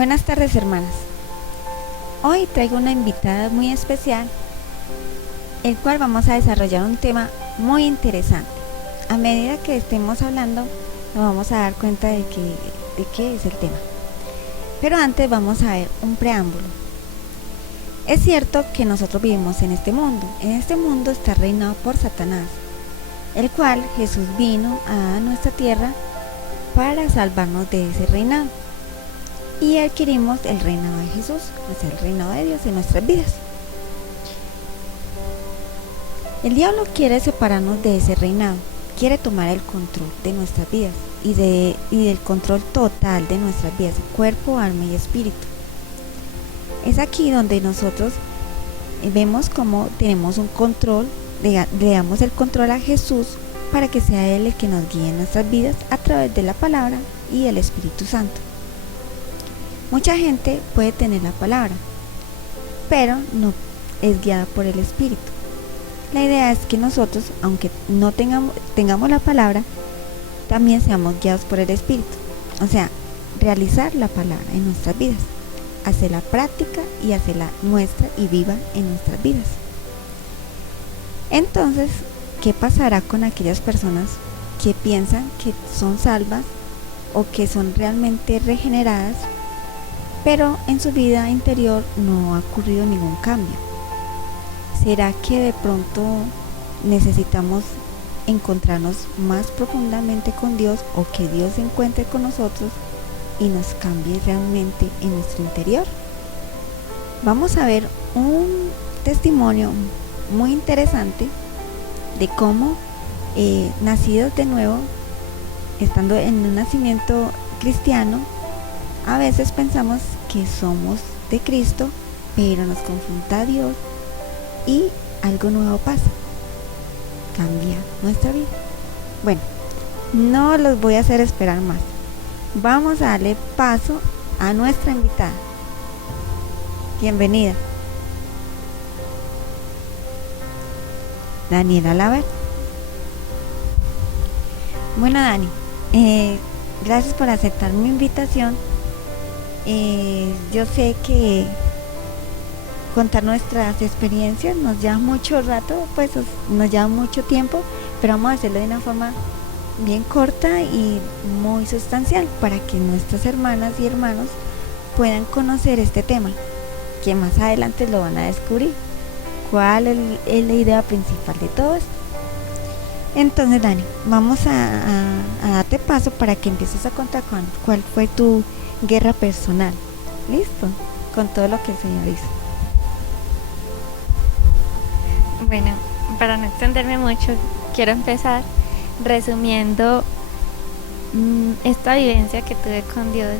Buenas tardes, hermanas. Hoy traigo una invitada muy especial, el cual vamos a desarrollar un tema muy interesante. A medida que estemos hablando, nos vamos a dar cuenta de qué es el tema. Pero antes vamos a ver un preámbulo. Es cierto que nosotros vivimos en este mundo. En este mundo está reinado por Satanás, el cual Jesús vino a nuestra tierra para salvarnos de ese reinado. Y adquirimos el reinado de Jesús, o sea, el reinado de Dios en nuestras vidas. El diablo quiere separarnos de ese reinado, quiere tomar el control de nuestras vidas y del control total de nuestras vidas, cuerpo, alma y espíritu. Es aquí donde nosotros vemos cómo tenemos un control, le damos el control a Jesús para que sea Él el que nos guíe en nuestras vidas a través de la palabra y el Espíritu Santo. Mucha gente puede tener la palabra, pero no es guiada por el Espíritu. La idea es que nosotros, aunque no tengamos la palabra, también seamos guiados por el Espíritu. O sea, realizar la palabra en nuestras vidas, hacerla práctica y hacerla nuestra y viva en nuestras vidas. Entonces, ¿qué pasará con aquellas personas que piensan que son salvas o que son realmente regeneradas, pero en su vida interior no ha ocurrido ningún cambio? ¿Será que de pronto necesitamos encontrarnos más profundamente con Dios, o que Dios se encuentre con nosotros y nos cambie realmente en nuestro interior? Vamos a ver un testimonio muy interesante de cómo nacidos de nuevo, estando en un nacimiento cristiano, a veces pensamos que somos de Cristo, pero nos confronta a Dios y algo nuevo pasa, cambia nuestra vida. Bueno, no los voy a hacer esperar más. Vamos a darle paso a nuestra invitada. Bienvenida, Daniela Laver. Bueno, Dani, gracias por aceptar mi invitación. Yo sé que contar nuestras experiencias nos lleva mucho rato, pues nos lleva mucho tiempo, pero vamos a hacerlo de una forma bien corta y muy sustancial para que nuestras hermanas y hermanos puedan conocer este tema, que más adelante lo van a descubrir, cuál es la idea principal de todo esto. Entonces, Dani, vamos a darte paso para que empieces a contar cuál fue tu guerra personal. ¿Listo? Con todo lo que el Señor hizo. Bueno, para no extenderme mucho, quiero empezar resumiendo esta vivencia que tuve con Dios,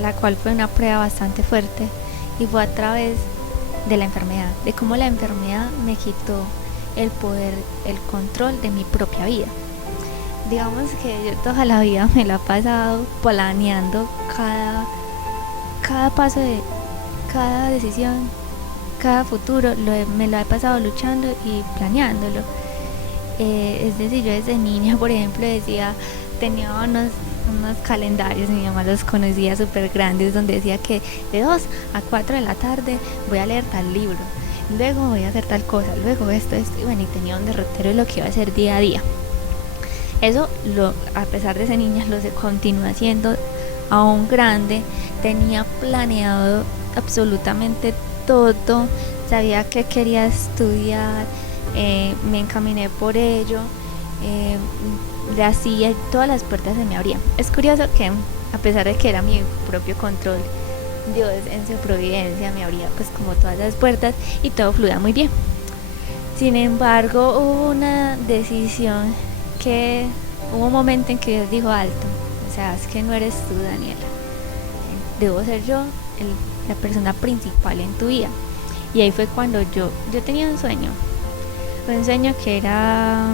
la cual fue una prueba bastante fuerte, y fue a través de la enfermedad, de cómo la enfermedad me quitó el poder, el control de mi propia vida. Digamos que yo toda la vida me la he pasado planeando cada paso de cada decisión, cada futuro, me lo he pasado luchando y planeándolo. Es decir, yo desde niña, por ejemplo, tenía unos calendarios, mi mamá los conocía, súper grandes, donde decía que de 2 a 4 de la tarde voy a leer tal libro, luego voy a hacer tal cosa, luego esto, y bueno, y tenía un derrotero de lo que iba a hacer día a día. Eso, a pesar de ser niña, lo continúo haciendo aún grande. Tenía planeado absolutamente todo, sabía que quería estudiar, me encaminé por ello, le hacía, todas las puertas se me abrían. Es curioso que, a pesar de que era mi propio control, Dios en su providencia me abría pues como todas las puertas y todo fluía muy bien. Sin embargo, hubo una decisión, que hubo un momento en que Dios dijo: alto, o sea, es que no eres tú, Daniela, debo ser yo la persona principal en tu vida. Y ahí fue cuando yo tenía un sueño que era,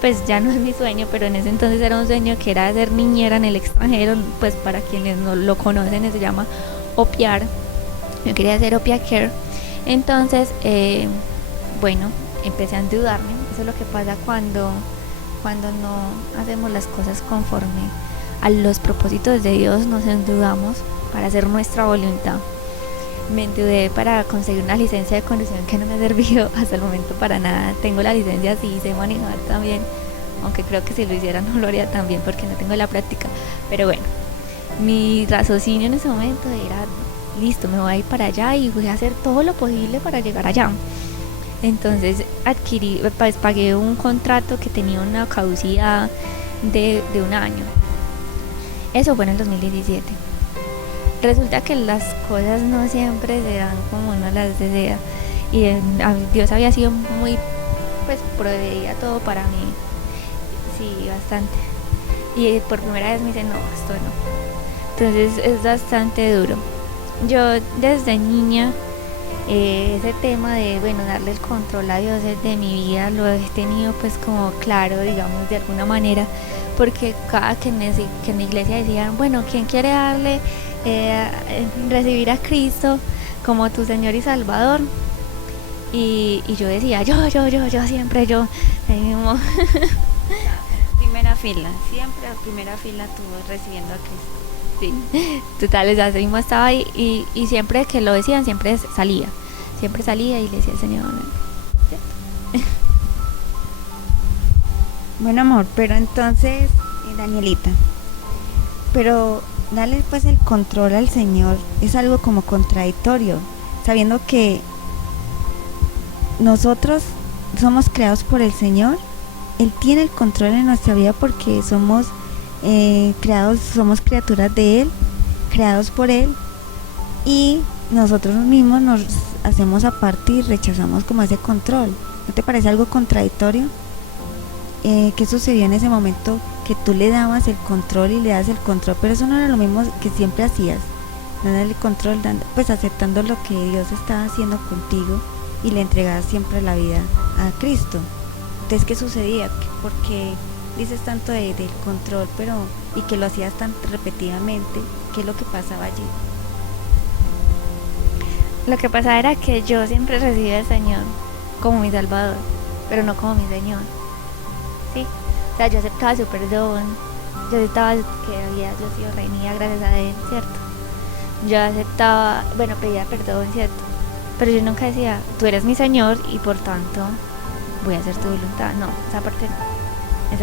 pues ya no es mi sueño, pero en ese entonces era un sueño que era ser niñera en el extranjero. Pues para quienes no lo conocen, se llama au pair. Yo quería hacer au pair care. Entonces, bueno, empecé a endeudarme. Eso es lo que pasa cuando no hacemos las cosas conforme a los propósitos de Dios nos endeudamos para hacer nuestra voluntad. Me endeudé para conseguir una licencia de conducción que no me ha servido hasta el momento para nada. Tengo la licencia, sí, sé manejar también, aunque creo que si lo hiciera no lo haría tan bien porque no tengo la práctica. Pero bueno, mi raciocinio en ese momento era, listo, me voy a ir para allá y voy a hacer todo lo posible para llegar allá. Entonces pagué un contrato que tenía una caducidad de un año. Eso fue en el 2017. Resulta que las cosas no siempre se dan como uno las desea. Y Dios había sido muy, pues proveía todo para mí. Sí, bastante. Y por primera vez me dice, no, esto no. Entonces es bastante duro. Yo desde niña, ese tema de, bueno, darle el control a Dios de mi vida lo he tenido pues como claro, digamos, de alguna manera. Porque cada que en la iglesia decían, bueno, ¿quién quiere darle recibir a Cristo como tu Señor y Salvador? Y yo decía, yo siempre yo, ahí mismo. Primera fila, siempre a primera fila tú recibiendo a Cristo. Sí, total, o sea, así mismo estaba ahí y siempre que lo decían, siempre salía y le decía al Señor, ¿cierto? Bueno, amor, pero entonces, Danielita, pero darle pues el control al Señor es algo como contradictorio, sabiendo que nosotros somos creados por el Señor. Él tiene el control en nuestra vida porque somos creados, somos criaturas de Él, creados por Él, y nosotros mismos nos hacemos aparte y rechazamos como ese control. ¿No te parece algo contradictorio? ¿Qué sucedió en ese momento que tú le dabas el control y le das el control, pero eso no era lo mismo que siempre hacías? No era el control, pues aceptando lo que Dios estaba haciendo contigo y le entregabas siempre la vida a Cristo. Entonces, ¿qué sucedía? Porque dices tanto del control, pero y que lo hacías tan repetidamente, ¿qué es lo que pasaba allí? Lo que pasaba era que yo siempre recibía al Señor como mi Salvador, pero no como mi Señor. ¿Sí? O sea, yo aceptaba su perdón, yo aceptaba que había yo sido reina gracias a Él, ¿cierto? Yo aceptaba, bueno, pedía perdón, ¿cierto? Pero yo nunca decía, tú eres mi Señor y por tanto voy a hacer tu voluntad. No, esa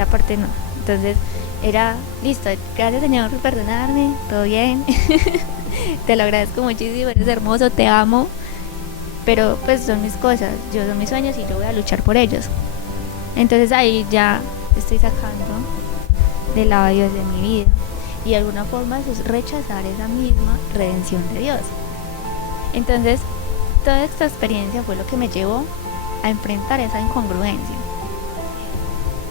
parte no. Entonces era, listo, gracias Señor por perdonarme, todo bien. Te lo agradezco muchísimo, eres hermoso, te amo. Pero pues son mis cosas, son mis sueños y yo voy a luchar por ellos. Entonces ahí ya estoy sacando del lado de Dios de mi vida. Y de alguna forma eso es rechazar esa misma redención de Dios. Entonces toda esta experiencia fue lo que me llevó a enfrentar esa incongruencia.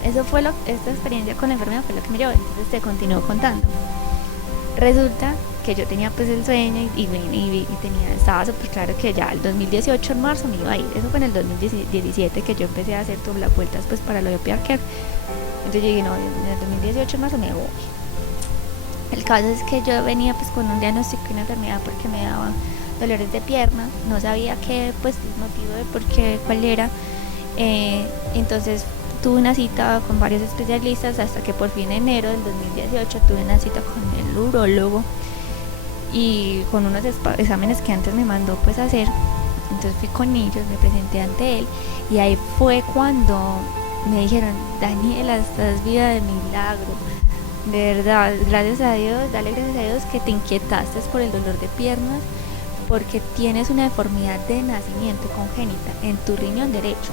Esta experiencia con la enfermedad fue lo que me llevó. Entonces te continúo contando. Resulta que yo tenía pues el sueño y estaba súper claro que ya el 2018 en marzo me iba a ir. Eso fue en el 2017 que yo empecé a hacer todas las vueltas pues para lo de Peer Care. Entonces yo dije, no, en el 2018 en marzo me voy. El caso es que yo venía pues con un diagnóstico de una enfermedad porque me daban dolores de pierna, no sabía qué, pues el motivo de por qué, cuál era. Entonces tuve una cita con varios especialistas hasta que por fin en enero del 2018 tuve una cita con el urólogo y con unos exámenes que antes me mandó pues a hacer. Entonces fui con ellos, me presenté ante él y ahí fue cuando me dijeron, Daniela, estás vida de milagro, de verdad, gracias a Dios, dale gracias a Dios que te inquietaste por el dolor de piernas porque tienes una deformidad de nacimiento congénita en tu riñón derecho.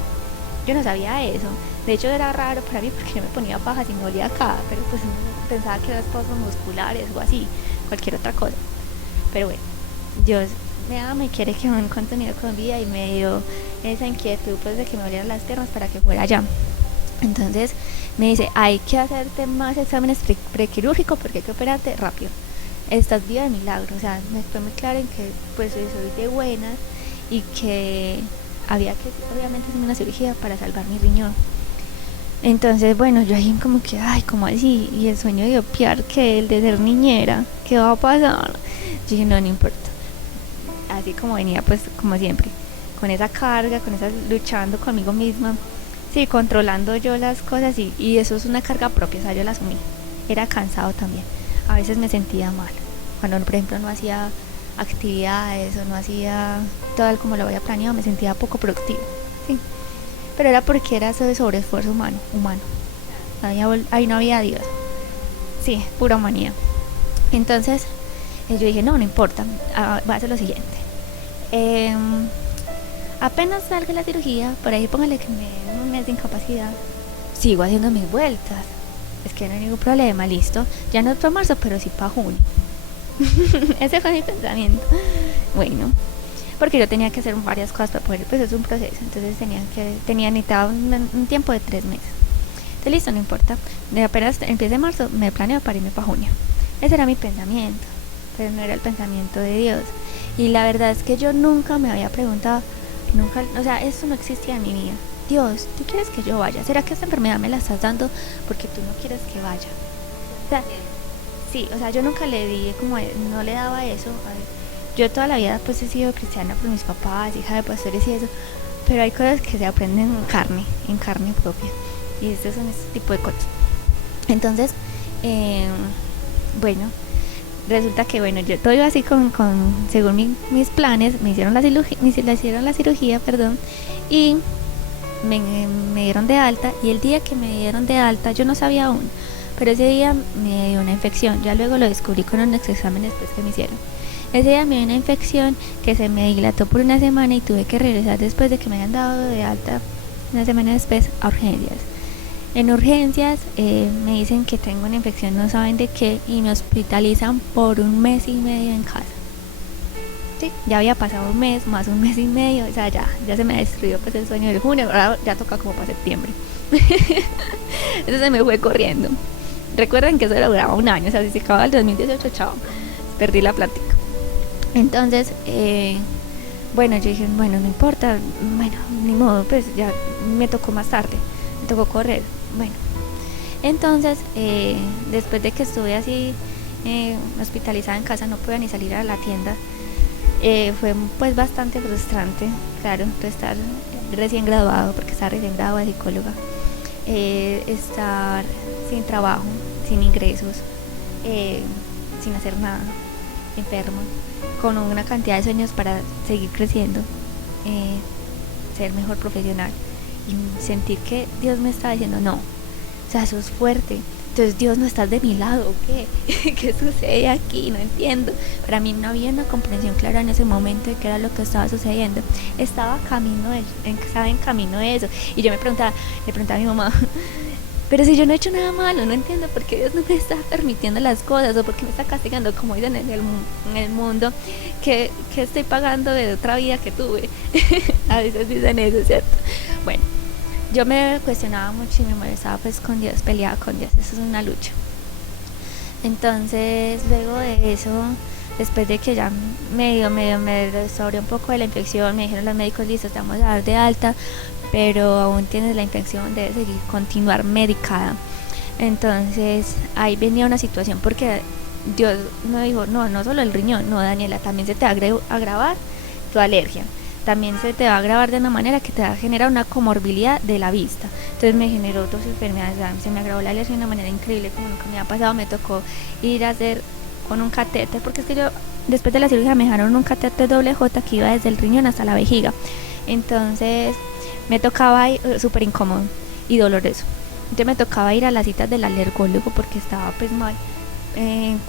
Yo no sabía eso, de hecho era raro para mí porque yo me ponía fajas y me dolía acá, pero pues pensaba que eran espasmos musculares o así, cualquier otra cosa. Pero bueno, Dios me ama y quiere que me continúe con vida y me dio esa inquietud pues de que me dolieran las piernas para que fuera allá. Entonces me dice, hay que hacerte más exámenes prequirúrgicos porque hay que operarte rápido. Estás viva de milagro, o sea, me fue muy claro en que pues soy de buena y que había que obviamente hacerme una cirugía para salvar mi riñón. Entonces bueno, yo ahí como que, ay, ¿cómo así? Y el sueño de opiar que el de ser niñera, ¿qué va a pasar? Yo dije, no importa. Así como venía pues como siempre, con esa carga, con esa luchando conmigo misma, sí, controlando yo las cosas y eso es una carga propia, o sea, yo la asumí, era cansado también. a veces me sentía mal. Cuando, por ejemplo, no hacía actividades o no hacía todo como lo había planeado, me sentía poco productiva, ¿sí? Pero era porque era ese sobreesfuerzo humano. Ahí no había Dios. Sí, pura humanidad. Entonces, yo dije, no importa, voy a hacer lo siguiente. Apenas salga la cirugía, por ahí póngale que me den un mes de incapacidad, sigo haciendo mis vueltas. Es que no hay ningún problema, listo. Ya no es para marzo, pero sí para junio. Ese fue mi pensamiento. Bueno, porque yo tenía que hacer varias cosas para poder, pues es un proceso. Entonces necesitaba un tiempo de 3 meses. Entonces listo, no importa. De apenas empiece marzo, me planeo para irme para junio. Ese era mi pensamiento, pero no era el pensamiento de Dios. Y la verdad es que yo nunca me había preguntado, o sea, esto no existía en mi vida. Dios, ¿tú quieres que yo vaya? ¿Será que esta enfermedad me la estás dando porque tú no quieres que vaya? O sea, sí, o sea, yo nunca le di no le daba eso. Yo toda la vida pues he sido cristiana por mis papás, hija de pastores y eso, pero hay cosas que se aprenden en carne propia. Y estos son este tipo de cosas. Entonces, bueno, resulta que yo todo iba así según mis planes. Me hicieron la cirugía, y me dieron de alta. Y el día que me dieron de alta, yo no sabía aún, pero ese día me dio una infección. Ya luego lo descubrí con unos exámenes después que me hicieron. Ese día me dio una infección que se me dilató por una semana y tuve que regresar después de que me habían dado de alta una semana después a urgencias. En urgencias me dicen que tengo una infección, no saben de qué, y me hospitalizan por 1 mes y medio en casa. Sí, ya había pasado 1 mes, más 1 mes y medio, o sea, ya se me ha destruido pues el sueño del junio, ahora ya toca como para septiembre. Eso se me fue corriendo. Recuerden que eso duraba 1 año, o sea, si se acababa el 2018, chao, perdí la plática. Entonces, yo dije, no importa, ni modo, pues ya me tocó más tarde, me tocó correr. Bueno, entonces después de que estuve así hospitalizada en casa, no podía ni salir a la tienda. Fue pues bastante frustrante, claro, estar recién graduado, porque estaba recién graduada de psicóloga, estar sin trabajo, sin ingresos, sin hacer nada, enfermo, con una cantidad de sueños para seguir creciendo, ser mejor profesional, y sentir que Dios me estaba diciendo no, o sea, sos fuerte. Entonces, Dios, no estás de mi lado, ¿o qué? ¿Qué sucede aquí? No entiendo. Para mí no había una comprensión clara en ese momento de qué era lo que estaba sucediendo. Estaba en camino de eso. Y yo le preguntaba a mi mamá, pero si yo no he hecho nada malo, no entiendo por qué Dios no me está permitiendo las cosas, o por qué me está castigando, como dicen en el mundo, que estoy pagando de otra vida que tuve. A veces dicen eso, ¿cierto? Bueno, yo me cuestionaba mucho y me molestaba pues con Dios, peleaba con Dios, eso es una lucha. Entonces, luego de eso, después de que ya me restauré un poco de la infección, me dijeron los médicos, listo, te vamos a dar de alta, pero aún tienes la infección, debes continuar medicada. Entonces, ahí venía una situación, porque Dios me dijo, no solo el riñón, no, Daniela, también se te va a agravar tu alergia. También se te va a agravar de una manera que te va a generar una comorbilidad de la vista. Entonces me generó 2 enfermedades, se me agravó la alergia de una manera increíble, como nunca me había pasado. Me tocó ir a hacer con un catéter, porque es que yo después de la cirugía me dejaron un catéter doble J que iba desde el riñón hasta la vejiga. Entonces me tocaba ir, súper incómodo y doloroso. Entonces me tocaba ir a las citas del alergólogo porque estaba pues mal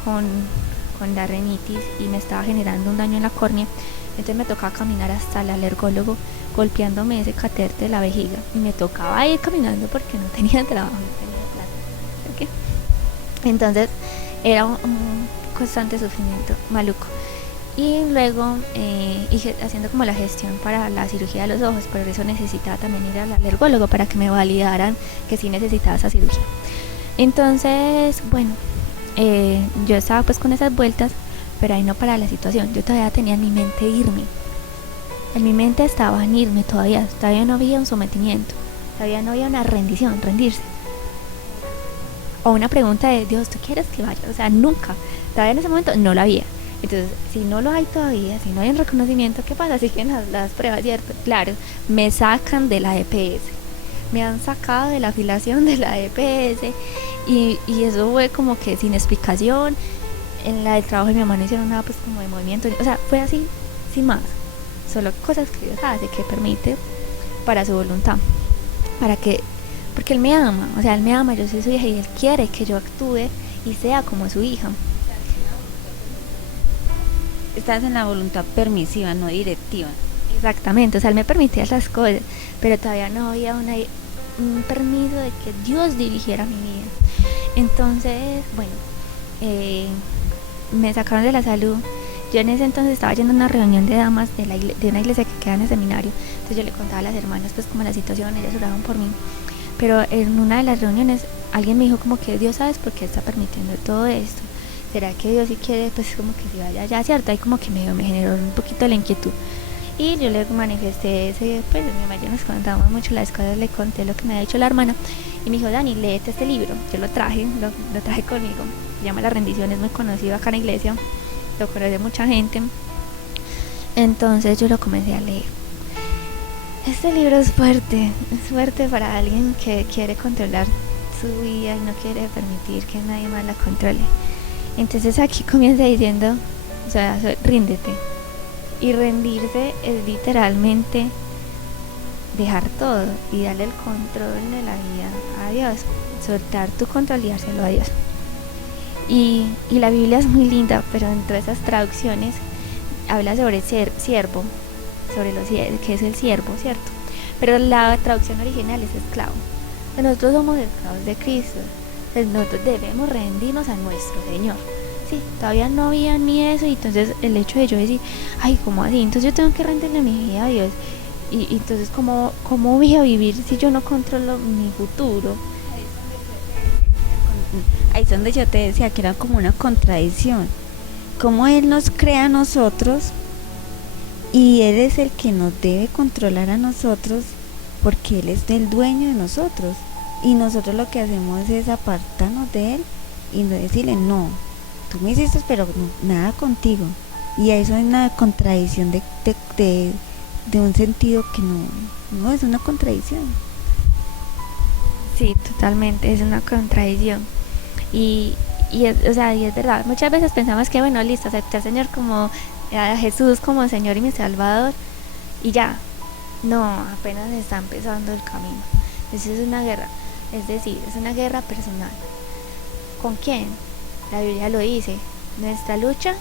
con la rinitis y me estaba generando un daño en la córnea. Entonces me tocaba caminar hasta el alergólogo golpeándome ese catéter de la vejiga, y me tocaba ir caminando porque no tenía trabajo, no tenía plata. ¿Okay? Entonces era un constante sufrimiento maluco. Y luego haciendo como la gestión para la cirugía de los ojos, pero eso necesitaba también ir al alergólogo para que me validaran que sí necesitaba esa cirugía. Entonces, yo estaba pues con esas vueltas, pero ahí no para la situación. Yo todavía tenía en mi mente irme. En mi mente estaba en irme todavía no había un sometimiento, todavía no había una rendirse. O una pregunta de Dios, ¿tú quieres que vaya? O sea, nunca. Todavía en ese momento no lo había. Entonces, si no lo hay todavía, si no hay un reconocimiento, ¿qué pasa? Siguen las pruebas, ¿cierto? Claro, me sacan de la EPS. me han sacado de la afiliación de la EPS y eso fue como que sin explicación. En la del trabajo de mi mamá no hicieron nada pues como de movimiento, o sea, fue así, sin más, solo cosas que Dios hace, que permite para su voluntad, para que, porque Él me ama, o sea, Él me ama, yo soy su hija y Él quiere que yo actúe y sea como su hija. Estás en la voluntad permisiva, no directiva. Exactamente, o sea, Él me permitía esas cosas, pero todavía no había un permiso de que Dios dirigiera mi vida. Entonces, bueno, me sacaron de la salud. Yo en ese entonces estaba yendo a una reunión de damas de una iglesia que queda en el seminario. Entonces yo le contaba a las hermanas pues como la situación, ellas oraban por mí. Pero en una de las reuniones alguien me dijo como que Dios, ¿sabes por qué está permitiendo todo esto? ¿Será que Dios sí quiere pues como que se vaya allá, cierto? Ahí como que me generó un poquito la inquietud. Y yo le manifesté ese, pues mi mamá ya nos contábamos mucho las cosas, le conté lo que me había dicho la hermana. Y me dijo, Dani, léete este libro. Yo lo traje conmigo. Se llama La Rendición, es muy conocido acá en la iglesia, lo conoce mucha gente. Entonces yo lo comencé a leer. Este libro es fuerte para alguien que quiere controlar su vida y no quiere permitir que nadie más la controle. Entonces aquí comienza diciendo, o sea, ríndete. Y rendirse es literalmente dejar todo y darle el control de la vida a Dios, soltar tu control y dárselo a Dios. Y la Biblia es muy linda, pero entre esas traducciones habla sobre siervo, sobre que es el siervo, ¿cierto? Pero la traducción original es esclavo. Nosotros somos esclavos de Cristo, entonces nosotros debemos rendirnos a nuestro Señor. Sí, todavía no había en mí eso, y entonces el hecho de yo decir, ay, ¿cómo así? Entonces yo tengo que rendirle mi vida a Dios. Y entonces, ¿cómo voy a vivir si yo no controlo mi futuro? Ahí es donde yo te decía que era como una contradicción. Como Él nos crea a nosotros y Él es el que nos debe controlar a nosotros, porque Él es el dueño de nosotros. Y nosotros lo que hacemos es apartarnos de Él y decirle, no, tú me hiciste, pero no, nada contigo. Y eso es una contradicción de un sentido que no es una contradicción. Sí, totalmente, es una contradicción. Y o sea, y es verdad, muchas veces pensamos que, bueno, listo, acepté al Señor como a Jesús como Señor y mi Salvador y ya. No, apenas está empezando el camino. Eso es una guerra, es decir, es una guerra personal. ¿Con quién? La Biblia lo dice, nuestra lucha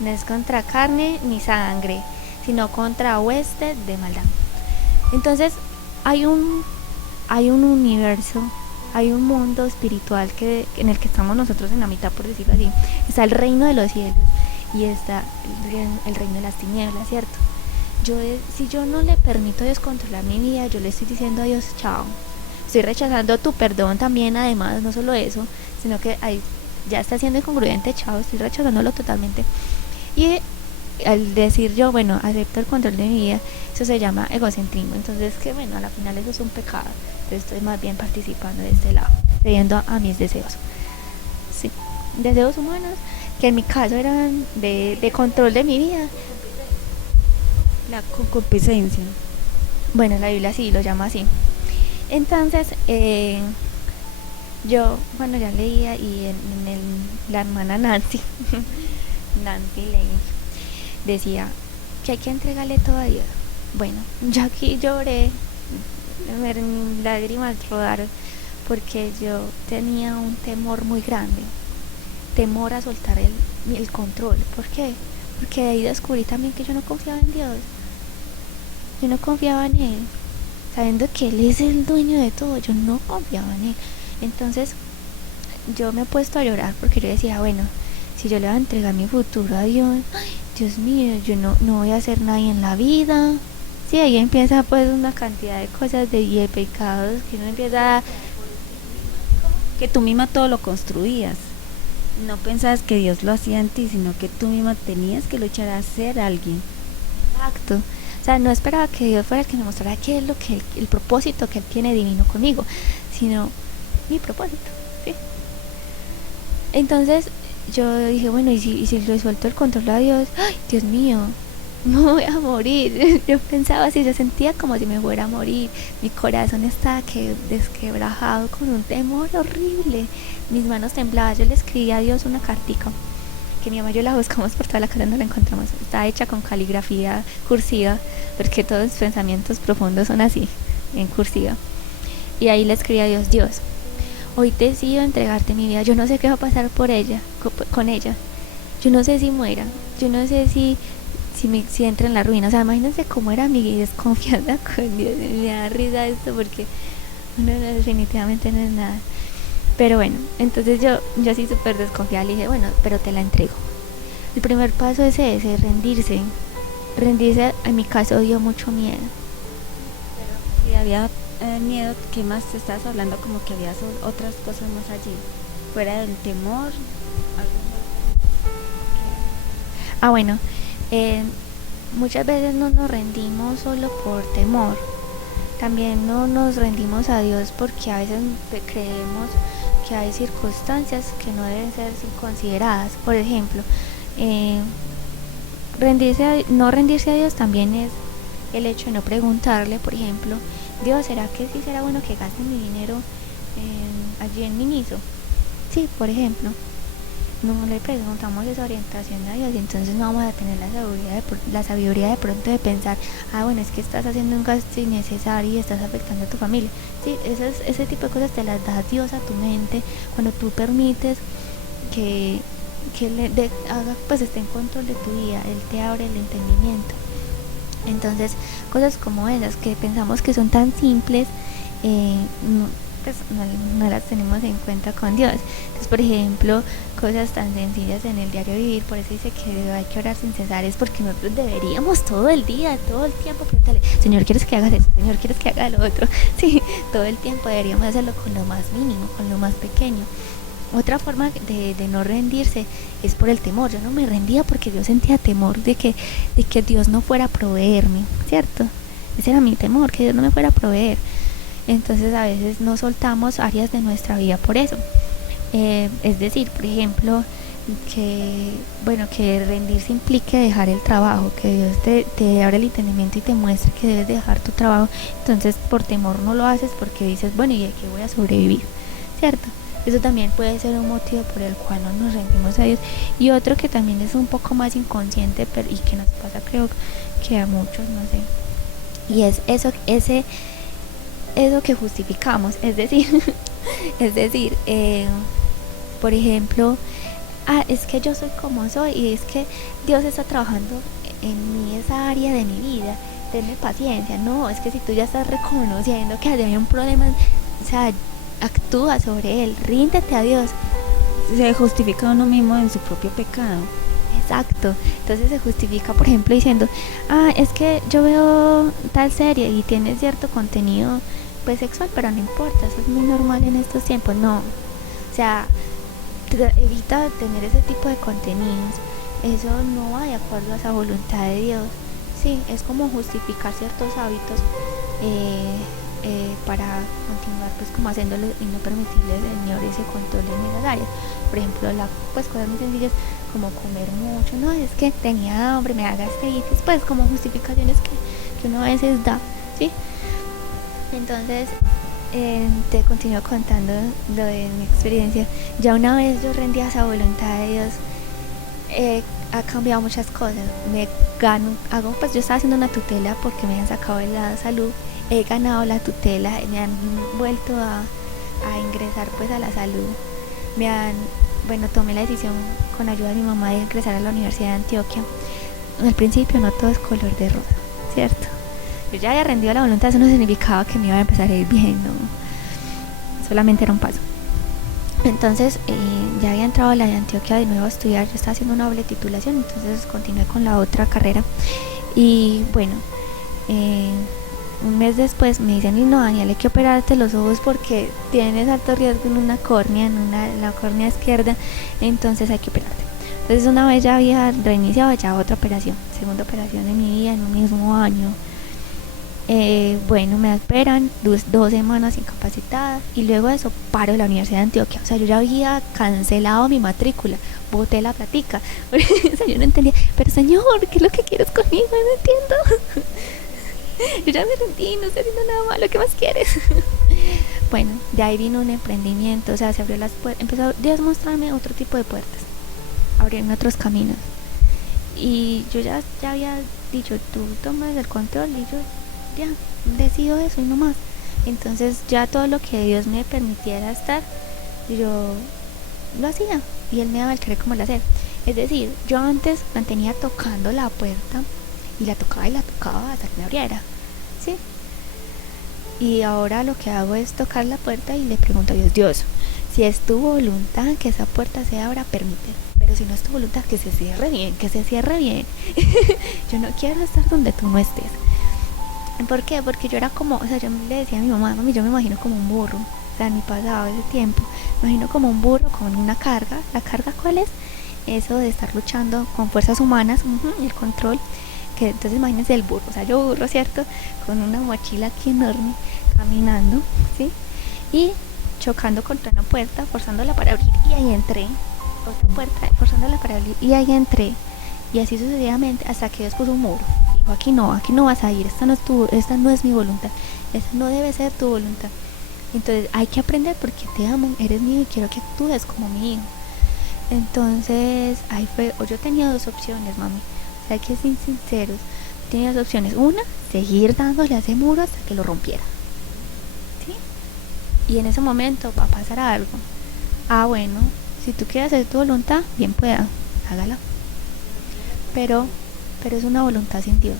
no es contra carne ni sangre, sino contra huestes de maldad. Entonces hay un universo, hay un mundo espiritual en el que estamos nosotros en la mitad, por decirlo así. Está el reino de los cielos y está el reino de las tinieblas, ¿cierto? Si yo no le permito a Dios controlar mi vida, yo le estoy diciendo a Dios, chao. Estoy rechazando tu perdón también, además, no solo eso, sino que ahí ya está siendo incongruente, chao, estoy rechazándolo totalmente. Y al decir yo, bueno, acepto el control de mi vida, eso se llama egocentrismo. Entonces, que bueno, a la final eso es un pecado. Entonces estoy más bien participando de este lado, cediendo a mis deseos. Sí, deseos humanos, que en mi caso eran de control de mi vida. La concupiscencia. Bueno, la Biblia sí lo llama así. Entonces, yo, bueno, ya leía y la hermana Nancy, Nancy Lane, decía que hay que entregarle todo a Dios. Bueno, yo aquí lloré, mis lágrimas rodaron, porque yo tenía un temor muy grande, temor a soltar el control. ¿Por qué? Porque de ahí descubrí también que yo no confiaba en Dios, yo no confiaba en Él, sabiendo que Él es el dueño de todo, yo no confiaba en Él. Entonces yo me he puesto a llorar porque yo decía, bueno, si yo le voy a entregar mi futuro a Dios, ay, Dios mío, yo no voy a hacer nada en la vida. Sí, ahí empieza pues una cantidad de cosas y de pecados que uno empieza que tú misma todo lo construías. No pensabas que Dios lo hacía en ti, sino que tú misma tenías que luchar a ser alguien. Exacto. O sea, no esperaba que Dios fuera el que me mostrara qué es lo que el propósito que Él tiene divino conmigo, sino mi propósito, ¿sí? Entonces yo dije, bueno, y si le suelto el control a Dios, ay, Dios mío, me voy a morir. Yo pensaba así, yo sentía como si me fuera a morir. Mi corazón estaba desquebrajado con un temor horrible. Mis manos temblaban. Yo le escribí a Dios una cartica que mi mamá y yo la buscamos por toda la casa, no la encontramos. Está hecha con caligrafía cursiva, porque todos los pensamientos profundos son así, en cursiva. Y ahí le escribí a Dios: Dios, hoy decido entregarte mi vida. Yo no sé qué va a pasar por ella, con ella. Yo no sé si muera. Yo no sé si entra en la ruina. O sea, imagínense cómo era mi desconfianza con Dios. Me da risa esto porque no, definitivamente no es nada. Pero bueno, entonces yo así súper desconfiada le dije: bueno, pero te la entrego. El primer paso es ese, rendirse. Rendirse en mi caso dio mucho miedo. Pero si había miedo, ¿qué más te estabas hablando? Como que había otras cosas más allí, fuera del temor, algo Bueno, muchas veces no nos rendimos solo por temor. También no nos rendimos a Dios porque a veces creemos que hay circunstancias que no deben ser consideradas. Por ejemplo, no rendirse a Dios también es el hecho de no preguntarle, por ejemplo: Dios, ¿será que sí será bueno que gaste mi dinero allí en Miniso? Sí, por ejemplo. No le preguntamos esa orientación a Dios, y entonces no vamos a tener la sabiduría de pronto de pensar: bueno, es que estás haciendo un gasto innecesario y estás afectando a tu familia. Sí, ese tipo de cosas te las da Dios a tu mente cuando tú permites que haga, pues esté en control de tu vida. Él te abre el entendimiento. Entonces, cosas como esas que pensamos que son tan simples, pues no las tenemos en cuenta con Dios. Entonces, por ejemplo, cosas tan sencillas en el diario vivir. Por eso dice que hay que orar sin cesar, es porque nosotros deberíamos todo el día, todo el tiempo preguntarle: Señor, ¿quieres que hagas eso? Señor, ¿quieres que haga lo otro? Sí, todo el tiempo deberíamos hacerlo con lo más mínimo, con lo más pequeño. Otra forma de no rendirse es por el temor. Yo no me rendía porque yo sentía temor de que Dios no fuera a proveerme, ¿cierto? Ese era mi temor, que Dios no me fuera a proveer. Entonces a veces no soltamos áreas de nuestra vida por eso. Es decir, por ejemplo, que rendirse implique dejar el trabajo, que Dios te abre el entendimiento y te muestre que debes dejar tu trabajo. Entonces por temor no lo haces porque dices: bueno, ¿y de qué voy a sobrevivir? ¿Cierto? Eso también puede ser un motivo por el cual no nos rendimos a Dios. Y otro que también es un poco más inconsciente, y que nos pasa, creo que a muchos, no sé, y es eso que justificamos. Es decir, por ejemplo, es que yo soy como soy, y es que Dios está trabajando en mí esa área de mi vida, tenme paciencia. No, es que si tú ya estás reconociendo que hay un problema, o sea, actúa sobre él, ríndete a Dios. se justifica uno mismo en su propio pecado. Exacto. Entonces se justifica, por ejemplo, diciendo: es que yo veo tal serie y tiene cierto contenido pues sexual, pero no importa, eso es muy normal en estos tiempos. No, o sea, evita tener ese tipo de contenidos. Eso no va de acuerdo a esa voluntad de Dios. Sí, es como justificar ciertos hábitos para continuar pues como haciéndolo y no permitirle al Señor ese control en esas áreas. Por ejemplo, pues cosas muy sencillas como comer mucho. No, es que tenía hambre, me da gastritis, pues como justificaciones que uno a veces da, ¿sí? Entonces, te continúo contando lo de mi experiencia. Ya una vez yo rendí a esa voluntad de Dios, ha cambiado muchas cosas. Pues yo estaba haciendo una tutela porque me han sacado de la salud. He ganado la tutela, me han vuelto a ingresar pues a la salud. Tomé la decisión con ayuda de mi mamá de ingresar a la Universidad de Antioquia. Al principio no todo es color de rosa, ¿cierto? Yo ya había rendido la voluntad, eso no significaba que me iba a empezar a ir bien, no. Solamente era un paso. Entonces ya había entrado a la de Antioquia de nuevo a estudiar. Yo estaba haciendo una doble titulación, entonces continué con la otra carrera. Y bueno, un mes después me dicen: y no, Daniel, hay que operarte los ojos porque tienes alto riesgo en una córnea, la córnea izquierda, entonces hay que operarte. Entonces una vez ya había reiniciado ya otra operación, segunda operación de mi vida en un mismo año. Bueno, me esperan 2 semanas incapacitada y luego de eso paro de la Universidad de Antioquia. O sea, yo ya había cancelado mi matrícula, boté la platica. O sea, yo no entendía, pero señor, ¿qué es lo que quieres conmigo? No entiendo. Yo ya me rendí, no estoy haciendo nada malo, ¿qué más quieres? Bueno, de ahí vino un emprendimiento, o sea, se abrió las puertas, empezó Dios a mostrarme otro tipo de puertas, abrirme otros caminos. Y yo ya había dicho, tú tomas el control y yo ya decido eso y no más. Entonces ya todo lo que Dios me permitiera estar, yo lo hacía y Él me daba el querer como el hacer. Es decir, yo antes mantenía tocando la puerta y la tocaba hasta que me abriera, ¿sí? Y ahora lo que hago es tocar la puerta y le pregunto a Dios, Dios, si es tu voluntad que esa puerta se abra, permite. Pero si no es tu voluntad, que se cierre bien, que se cierre bien. Yo no quiero estar donde tú no estés. ¿Por qué? Porque yo era como, o sea, yo le decía a mi mamá, mami, yo me imagino como un burro. O sea, en mi pasado, ese tiempo, me imagino como un burro con una carga. ¿La carga cuál es? Eso de estar luchando con fuerzas humanas, el control. Que entonces imagínense el burro, o sea, yo burro, ¿cierto? Con una mochila aquí enorme, caminando, ¿sí? Y chocando contra una puerta, forzándola para abrir, y ahí entré. Otra puerta, forzándola para abrir, y ahí entré. Y así sucesivamente hasta que Dios puso un muro. Dijo, aquí no vas a ir, esta no es mi voluntad, esta no debe ser tu voluntad. Entonces hay que aprender porque te amo, eres mío y quiero que actúes como mi hijo. Entonces ahí fue, o yo tenía dos opciones, mami. O sea, hay que ser sinceros. Tenía dos opciones. Una, seguir dándole a ese muro hasta que lo rompiera, ¿sí? Y en ese momento va a pasar algo. Bueno, si tú quieres hacer tu voluntad, bien pueda, hágala. Pero es una voluntad sin Dios.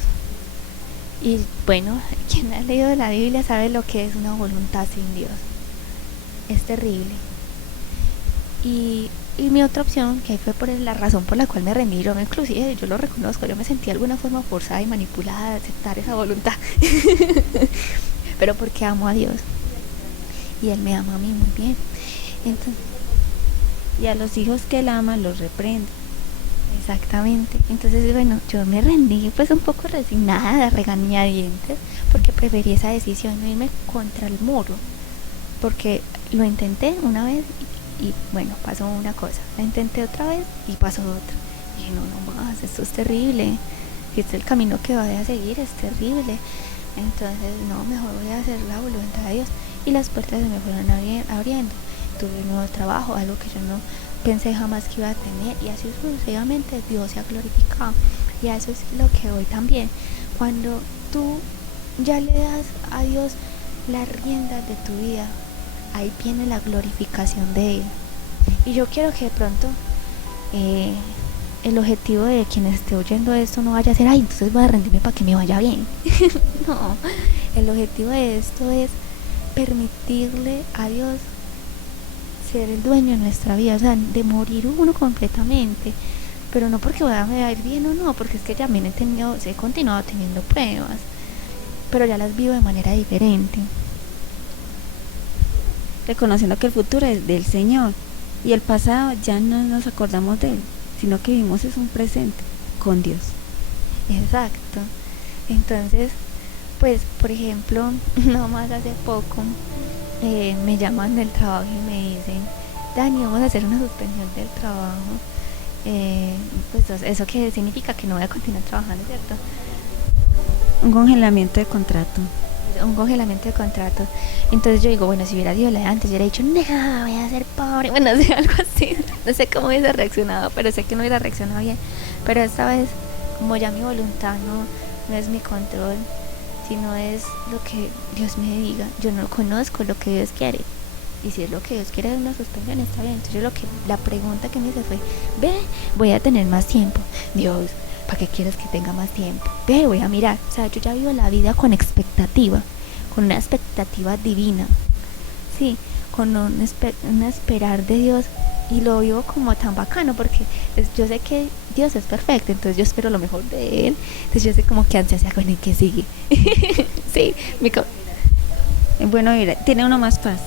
Y bueno, quien ha leído la Biblia sabe lo que es una voluntad sin Dios. Es terrible. Y mi otra opción, que ahí fue por la razón por la cual me rendí, yo inclusive, yo lo reconozco, yo me sentí de alguna forma forzada y manipulada de aceptar esa voluntad. Pero porque amo a Dios. Y Él me ama a mí muy bien. Entonces, y a los hijos que Él ama los reprende. Exactamente. Entonces, bueno, yo me rendí pues un poco resignada, regañadientes, porque preferí esa decisión, no irme contra el muro. Porque lo intenté una vez y bueno, pasó una cosa. La intenté otra vez y pasó otra. Y dije, no más, esto es terrible. Si este es el camino que voy a seguir, es terrible. Entonces, no, mejor voy a hacer la voluntad de Dios. Y las puertas se me fueron abriendo. Tuve un nuevo trabajo, algo que yo no pensé jamás que iba a tener, y así sucesivamente Dios se ha glorificado. Y a eso es lo que hoy también, cuando tú ya le das a Dios las riendas de tu vida, ahí viene la glorificación de Él. Y yo quiero que de pronto el objetivo de quien esté oyendo esto no vaya a ser, entonces voy a rendirme para que me vaya bien. No, el objetivo de esto es permitirle a Dios ser el dueño de nuestra vida, o sea, de morir uno completamente, pero no porque me va a ir bien o no, porque es que ya me he continuado teniendo pruebas, pero ya las vivo de manera diferente, reconociendo que el futuro es del Señor y el pasado ya no nos acordamos de Él, sino que vivimos es un presente con Dios. Exacto. Entonces, pues, por ejemplo, no más hace poco me llaman del trabajo y me dicen, Dani, vamos a hacer una suspensión del trabajo. Pues eso que significa que no voy a continuar trabajando, ¿cierto? Un congelamiento de contrato. Un congelamiento de contrato. Entonces yo digo, bueno, si hubiera sido la de antes, yo hubiera dicho, no, voy a ser pobre, bueno, o sea, algo así. No sé cómo hubiera reaccionado, pero sé que no hubiera reaccionado bien. Pero esta vez, como ya mi voluntad no es mi control, sino es lo que Dios me diga. Yo no conozco lo que Dios quiere, y si es lo que Dios quiere de una suspensión, está bien. Entonces la pregunta que me hice fue, voy a tener más tiempo. Dios, ¿para qué quieres que tenga más tiempo? Voy a mirar. O sea, yo ya vivo la vida con expectativa, con una expectativa divina, sí, con un esperar de Dios, y lo vivo como tan bacano porque yo sé que Dios es perfecto, entonces yo espero lo mejor de Él. Entonces yo sé como que ansia con el que sigue. Sí, bueno, mira, tiene uno más paz.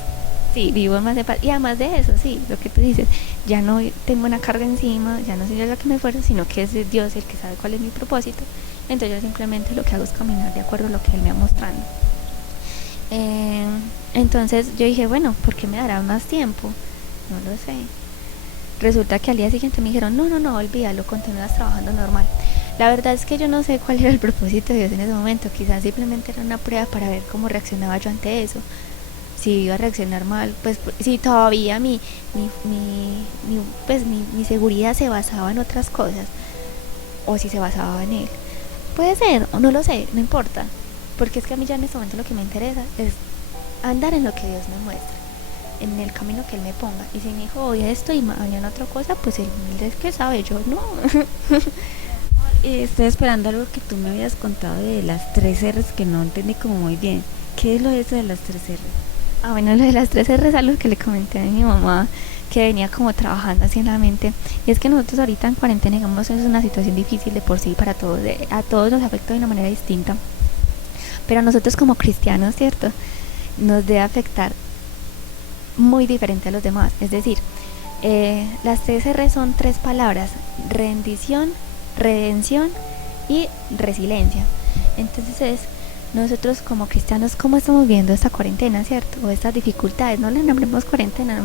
Sí, vivo más de paz. Y además de eso, sí, lo que tú dices, ya no tengo una carga encima, ya no soy yo la que me esfuerzo, sino que es Dios el que sabe cuál es mi propósito. Entonces yo simplemente lo que hago es caminar de acuerdo a lo que Él me va mostrando. Entonces yo dije, bueno, ¿por qué me dará más tiempo? No lo sé. Resulta que al día siguiente me dijeron, no, olvídalo, continúas trabajando normal. La verdad es que yo no sé cuál era el propósito de Dios en ese momento. Quizás simplemente era una prueba para ver cómo reaccionaba yo ante eso. Si iba a reaccionar mal, pues si todavía mi seguridad se basaba en otras cosas, o si se basaba en Él. Puede ser, o no lo sé, no importa. Porque es que a mí ya en este momento lo que me interesa es andar en lo que Dios me muestra, en el camino que Él me ponga. Y si me dijo hoy esto y mañana otra cosa, pues Él es que sabe, yo no. Estoy esperando algo que tú me habías contado de las 3 R's que no entendí como muy bien. ¿Qué es lo de eso de las 3 R's? Bueno, lo de las 3 R's es algo que le comenté a mi mamá, que venía como trabajando así en la mente. Y es que nosotros ahorita en cuarentena, digamos, es una situación difícil de por sí para todos, a todos nos afecta de una manera distinta. Pero a nosotros como cristianos, ¿cierto?, nos debe afectar muy diferente a los demás. Es decir, las 3 R son 3 palabras: rendición, redención y resiliencia. Entonces nosotros como cristianos, ¿cómo estamos viendo esta cuarentena, cierto? O estas dificultades, no le nombremos cuarentena,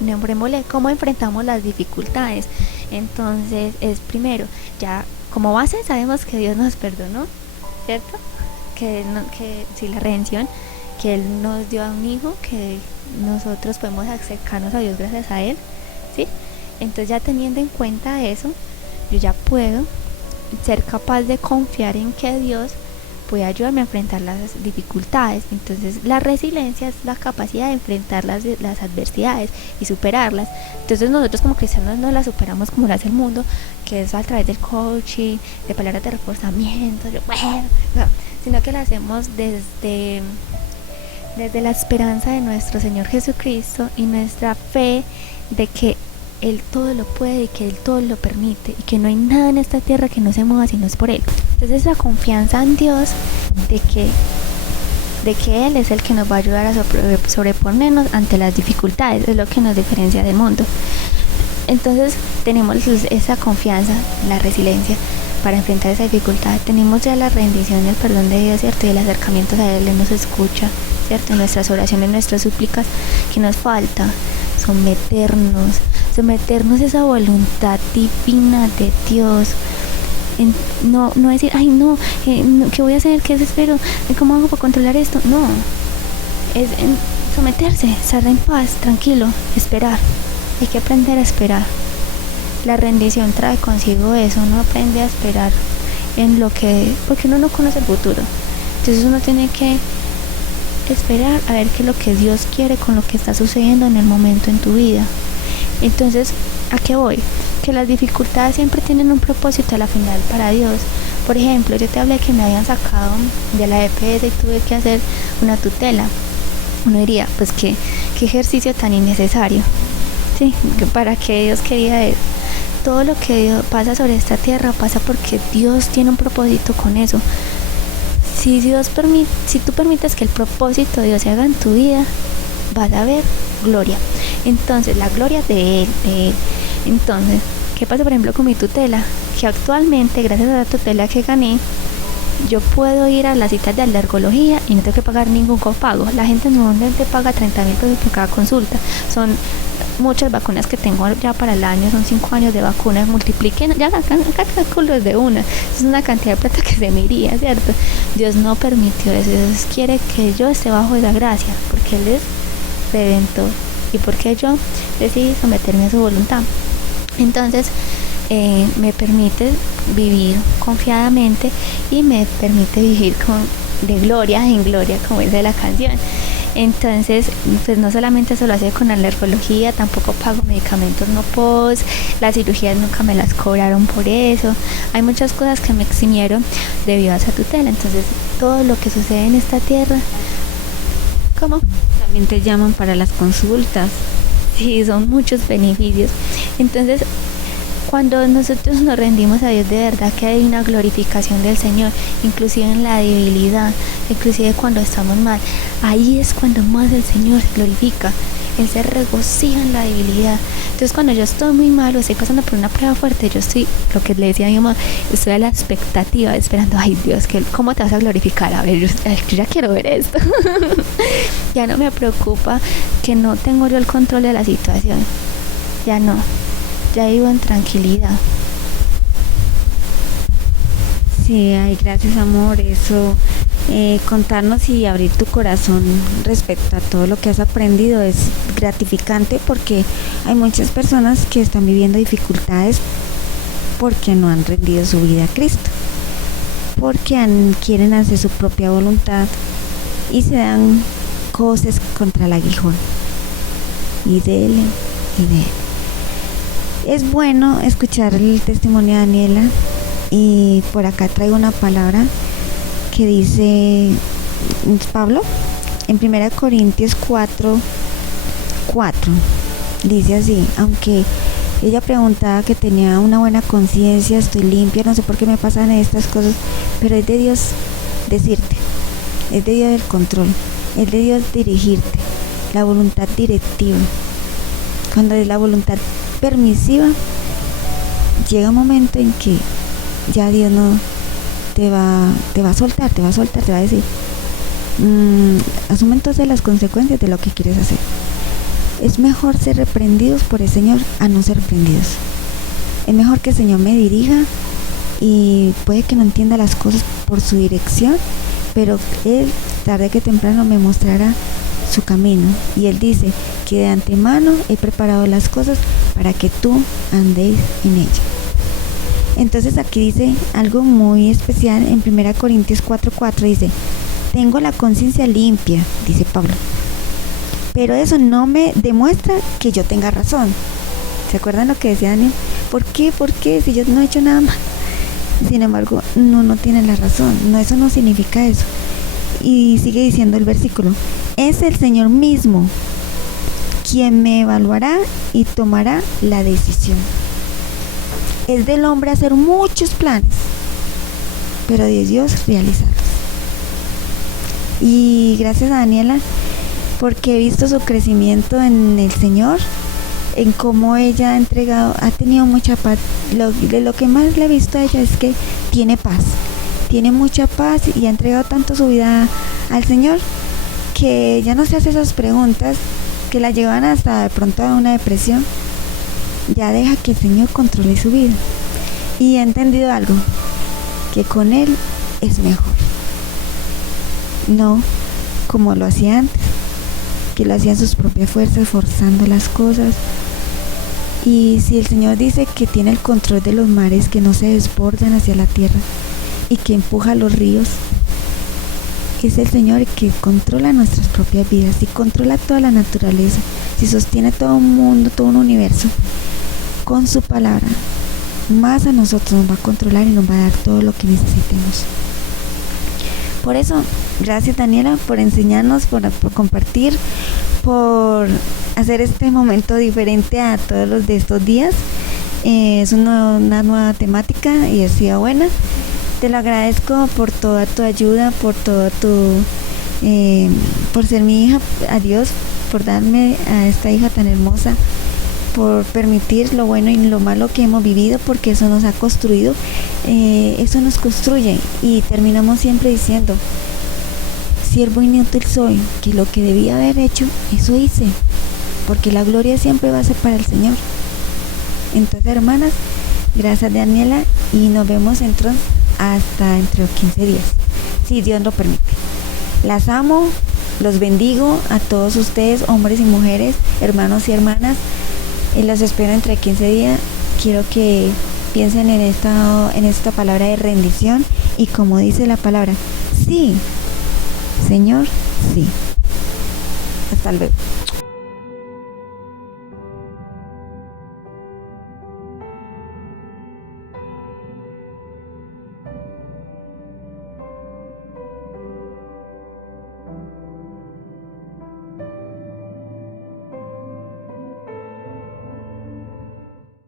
nombrémosle cómo enfrentamos las dificultades. Entonces es primero, ya como base sabemos que Dios nos perdonó, ¿cierto? Que sí, la redención, que Él nos dio a un hijo, que nosotros podemos acercarnos a Dios gracias a Él, ¿sí? Entonces ya teniendo en cuenta eso, yo ya puedo ser capaz de confiar en que Dios puede ayudarme a enfrentar las dificultades. Entonces la resiliencia es la capacidad de enfrentar las adversidades y superarlas. Entonces nosotros como cristianos no las superamos como lo hace el mundo, que es a través del coaching, de palabras de reforzamiento, sino que lo hacemos desde la esperanza de nuestro Señor Jesucristo y nuestra fe de que Él todo lo puede y que Él todo lo permite y que no hay nada en esta tierra que no se mueva si no es por Él. Entonces esa confianza en Dios de que Él es el que nos va a ayudar a sobreponernos ante las dificultades, es lo que nos diferencia del mundo. Entonces tenemos esa confianza, la resiliencia para enfrentar esa dificultad. Tenemos ya la rendición y el perdón de Dios, ¿cierto? Y el acercamiento a Él nos escucha, ¿cierto? En nuestras oraciones, en nuestras súplicas. ¿Qué nos falta? Someternos a esa voluntad divina de Dios. No decir, ay no, ¿qué voy a hacer? ¿Qué desespero? ¿Cómo hago para controlar esto? No, es someterse, estar en paz, tranquilo, esperar. Hay que aprender a esperar. La rendición trae consigo eso, uno aprende a esperar porque uno no conoce el futuro. Entonces uno tiene que esperar a ver qué es lo que Dios quiere con lo que está sucediendo en el momento en tu vida. Entonces, ¿a qué voy? Que las dificultades siempre tienen un propósito a la final para Dios. Por ejemplo, yo te hablé que me habían sacado de la EPS y tuve que hacer una tutela. Uno diría, pues qué ejercicio tan innecesario, ¿sí? ¿Para qué Dios quería eso? Todo lo que Dios pasa sobre esta tierra pasa porque Dios tiene un propósito con eso. Si tú permites que el propósito de Dios se haga en tu vida, vas a ver gloria. Entonces, la gloria de Él. Entonces, ¿qué pasa, por ejemplo, con mi tutela? Que actualmente, gracias a la tutela que gané, yo puedo ir a las citas de alergología y no tengo que pagar ningún copago. La gente normalmente paga 30,000 pesos por cada consulta. Son muchas vacunas que tengo ya para el año, son 5 años de vacunas, multipliquen, ya acá calculo es de una. Es una cantidad de plata que se me iría, ¿cierto? Dios no permitió eso. Dios quiere que yo esté bajo esa gracia, porque Él es redentor y porque yo decidí someterme a su voluntad. Entonces me permite vivir confiadamente y me permite vivir de gloria en gloria, como dice la canción. Entonces, pues no solamente eso lo hace con alergología, tampoco pago medicamentos no post, las cirugías nunca me las cobraron por eso. Hay muchas cosas que me eximieron debido a esa tutela. Entonces, todo lo que sucede en esta tierra, ¿cómo? También te llaman para las consultas. Sí, son muchos beneficios. Entonces, cuando nosotros nos rendimos a Dios, de verdad que hay una glorificación del Señor, inclusive en la debilidad, inclusive cuando estamos mal. Ahí es cuando más el Señor se glorifica. Él se regocija en la debilidad. Entonces cuando yo estoy muy mal o estoy pasando por una prueba fuerte, yo estoy, lo que le decía a mi mamá, estoy a la expectativa, esperando, ay Dios, ¿cómo te vas a glorificar? A ver, yo ya quiero ver esto. Ya no me preocupa que no tengo yo el control de la situación. Ya no, ya vivo en tranquilidad. Sí, ay, gracias amor, eso, contarnos y abrir tu corazón respecto a todo lo que has aprendido es gratificante porque hay muchas personas que están viviendo dificultades porque no han rendido su vida a Cristo, porque quieren hacer su propia voluntad y se dan cosas contra el aguijón y dele y dele. Es bueno escuchar el testimonio de Daniela. Y por acá traigo una palabra que dice Pablo en 1 Corintios 4:4. Dice así: aunque ella preguntaba que tenía una buena conciencia, estoy limpia, no sé por qué me pasan estas cosas, pero es de Dios decirte, es de Dios el control, es de Dios dirigirte, la voluntad directiva. Cuando es la voluntad permisiva, llega un momento en que ya Dios no te va a soltar, te va a decir, asume entonces las consecuencias de lo que quieres hacer. Es mejor ser reprendidos por el Señor a no ser reprendidos. Es mejor que el Señor me dirija y puede que no entienda las cosas por su dirección, pero Él tarde que temprano me mostrará su camino. Y Él dice que de antemano he preparado las cosas para que tú andes en ellas. Entonces aquí dice algo muy especial en 1 Corintios 4:4, dice: tengo la conciencia limpia, dice Pablo, pero eso no me demuestra que yo tenga razón. ¿Se acuerdan lo que decía Daniel? ¿Por qué? Si yo no he hecho nada mal. Sin embargo, no tiene la razón. No, eso no significa eso. Y sigue diciendo el versículo: es el Señor mismo quien me evaluará y tomará la decisión. Es del hombre hacer muchos planes, pero de Dios realizarlos. Y gracias a Daniela, porque he visto su crecimiento en el Señor, en cómo ella ha tenido mucha paz. De lo que más le he visto a ella es que tiene paz, tiene mucha paz y ha entregado tanto su vida al Señor que ya no se hace esas preguntas que la llevan hasta de pronto a una depresión. Ya deja que el Señor controle su vida y ha entendido algo, que con Él es mejor, no como lo hacía antes, que lo hacía en sus propias fuerzas, forzando las cosas. Y si el Señor dice que tiene el control de los mares, que no se desbordan hacia la tierra y que empuja los ríos, es el Señor el que controla nuestras propias vidas y controla toda la naturaleza. Si sostiene todo un mundo, todo un universo con su palabra, más a nosotros nos va a controlar y nos va a dar todo lo que necesitemos. Por eso, gracias Daniela por enseñarnos, por compartir, por hacer este momento diferente a todos los de estos días. Es una nueva temática y ha sido buena. Te lo agradezco por toda tu ayuda, por todo por ser mi hija, a Dios, por darme a esta hija tan hermosa, por permitir lo bueno y lo malo que hemos vivido, porque eso nos ha construido, eso nos construye y terminamos siempre diciendo: siervo inútil soy, que lo que debía haber hecho, eso hice, porque la gloria siempre va a ser para el Señor. Entonces, hermanas, gracias Daniela y nos vemos hasta dentro de 15 días, si Dios lo permite. Las amo, los bendigo a todos ustedes, hombres y mujeres, hermanos y hermanas. Y los espero entre 15 días. Quiero que piensen en esta palabra de rendición y como dice la palabra: sí, Señor, sí. Hasta luego.